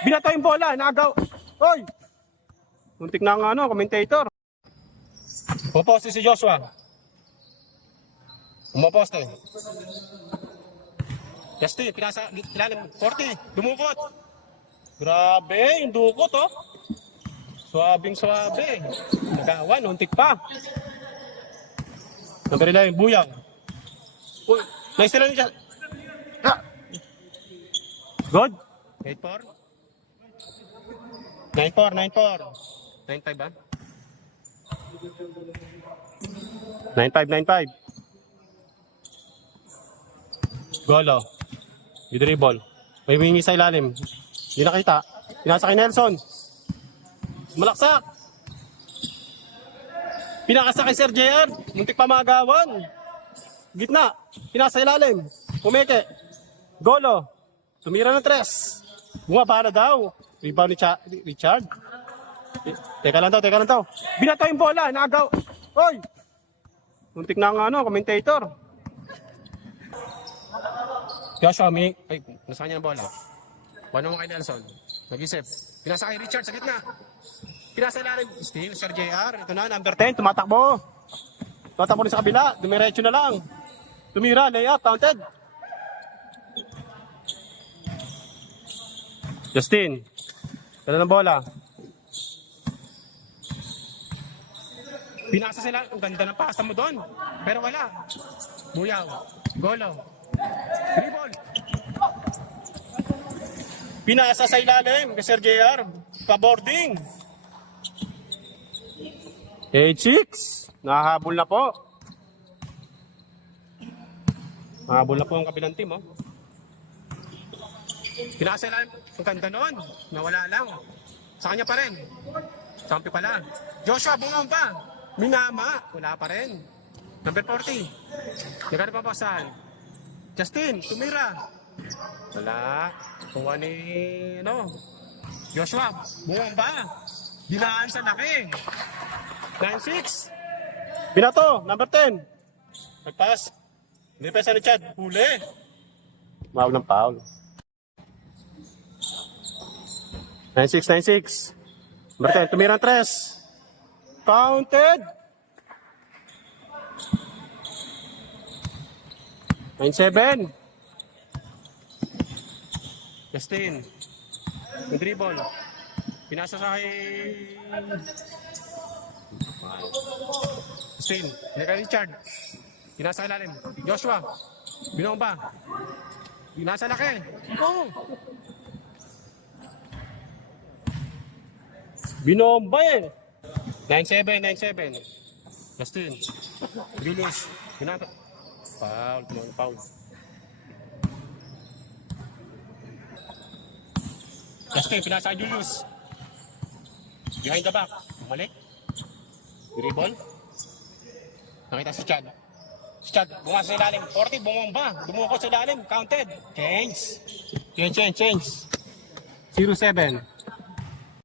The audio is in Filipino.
Binato yung bola, nagaw. Oy! Muntik na ang commentator. Puposte si Joshua. Pumoposte. Justin, pinasa, ilalim, 40, dumukot. Grabe, yung dukot, oh. Suabing suabe. Nagawan, untik pa. Number 11, Buyang. Uy, nice na siya. Good. 8-4. 9-4, 9-4. 9-5 ba? 9-5, 9-5. Golo. With dribble. May wingi sa ilalim. Hindi nakita. Pinasa kay Nelson. Malaksak. Pinakasa kay Sir JR. Muntik pa magawan. Gitna. Pinasa ilalim. Pumeke. Golo. Tumira ng 3. Bumaba na daw. Rebound ni Richard. Teka lang daw. Binato yung bola. Nagaw. Oy! Muntik na ang commentator. Joshua, ay, nasa kanya ng bola. Wano mo kay Nelson. Nag-isip. Pinasa kay Richard sa gitna. Pinasa ilalim. Still, Sir JR. Ito na, number 10. Tumatakbo. Tumatakbo rin sa kabila. Dumiretso na lang. Tumira, layup, counted. Justin. Dala ng bola. Pinasa sila. Ang ganda ng pasa mo doon. Pero wala. Buyaw. Golo. Dribble. Pinasa sa ilalim kay Sir JR. Pa-boarding. 8-6. Nahahabol na po. Nahahabol na po ang kabilang team. Oh. Pinasa sa ilalim. Ang ganda noon. Nawala lang. Sa kanya pa rin. Sampi pala. Joshua, bungong pa. Minama. Wala pa rin. Number 40. Nagkano pa pasahan. Justin, tumira. Wala. Kuha ni, Joshua, buwang ba? Dinaan sa laki. 9-6. Binato, number 10. Nagpass. Nipesa ni Chad. Huli. Maul ng foul. 9-6. Number 10, tumira ng 3. Counted. 9-7. Justin. Yung dribble. Pinasa sa kay Justin. Hindi kay Richard. Pinasa ilalim. Joshua. Binomba. Pinasa laki. Oh. Binomba eh. 9-7. Justin. Julius. Pinata. Foul. Justin, pinasa Julius. Behind the back. Malik. Dribble. Nakita si Chad. Bunga sa ilalim. 40, bumomba. Dumukot sa ilalim. Counted. Change. 0-7.